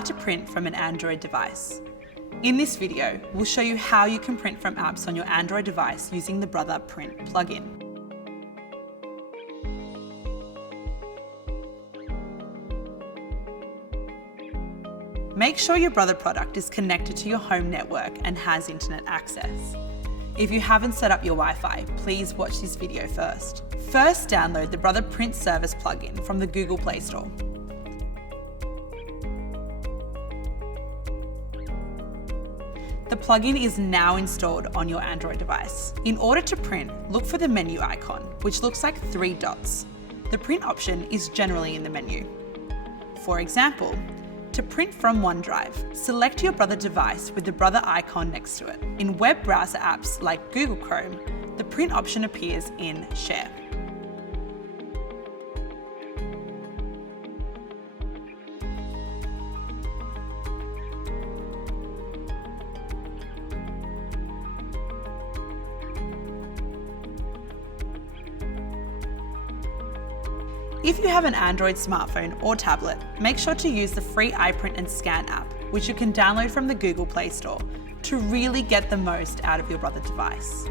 how to print from an Android device. In this video, we'll show you how you can print from apps on your Android device using the Brother Print plugin. Make sure your Brother product is connected to your home network and has internet access. If you haven't set up your Wi-Fi, please watch this video first. First, download the Brother Print Service plugin from the Google Play Store. The plugin is now installed on your Android device. In order to print, look for the menu icon, which looks like 3 dots. The print option is generally in the menu. For example, to print from OneDrive, select your Brother device with the Brother icon next to it. In web browser apps like Google Chrome, the print option appears in Share. If you have an Android smartphone or tablet, make sure to use the free iPrint and Scan app, which you can download from the Google Play Store, to really get the most out of your Brother device.